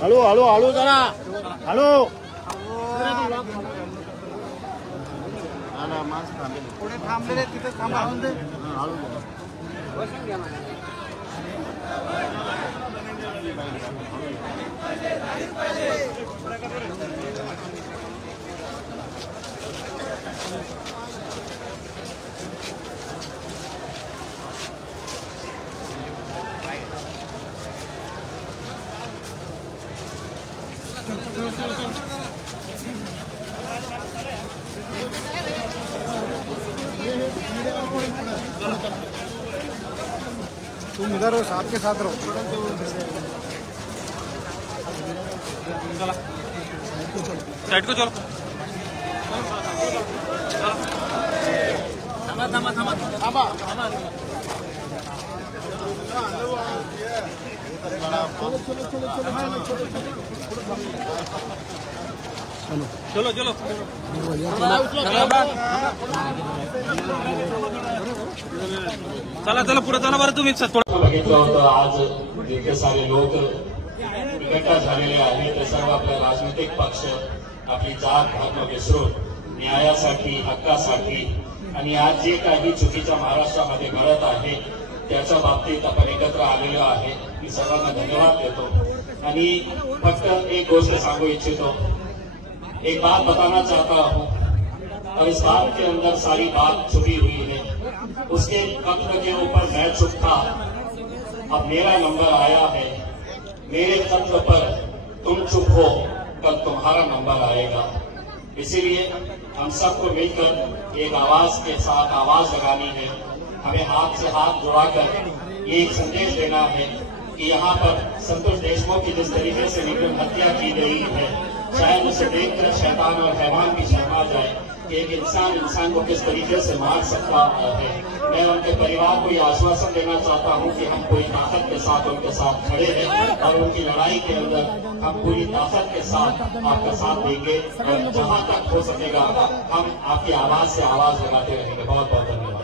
हळू हळू हळू जरा हळू पुढे थांबलेले तिथे थांबा हळू तुम इधर हो, साथ के साथ रहो। साइड को चलो। थामा थामा थामा थामा थामा चलो चलो चला चला पुढे चला बरं तुम्ही बघितलं होतं आज जितके सारे लोक एकत्र झालेले आहेत ते सर्व आपल्या राजनीतिक पक्ष आपली जात धर्म विसरून न्यायासाठी हक्कासाठी आणि आज जे काही चुकीच्या महाराष्ट्रामध्ये घडत आहे त्याच्या बाबतीत आपण एकत्र आलेलो आहे मी सर्वांना धन्यवाद देतो आणि फक्त एक गोष्ट सांगू इच्छितो एक बात बताना चाहता हूं और इस बात के अंदर सारी बात छुपी हुई है उसके वक्त के ऊपर मैं चुप था अब मेरा नंबर आया है मेरे तत्व पर तुम चुप हो कल तुम्हारा नंबर आएगा इसीलिए हम सबको मिलकर एक आवाज के साथ आवाज लगानी है हमें हाथ से हाथ जुड़ाकर ये एक संदेश देना है कि यहाँ पर संतोष देशमुख की जिस तरीके से निर्मम हत्या की गई है शायद उसे देखकर शैतान और हैवान भी शर्मा जाए कि एक इंसान को किस तरीके से मार सकता है मैं उनके परिवार को यह आश्वासन देना चाहता हूं कि हम पूरी ताकत के साथ उनके साथ खड़े हैं और उनकी लड़ाई के अंदर हम पूरी ताकत के साथ आपका साथ देंगे और जहां तक हो सकेगा हम आपकी आवाज से आवाज लगाते रहेंगे बहुत बहुत धन्यवाद।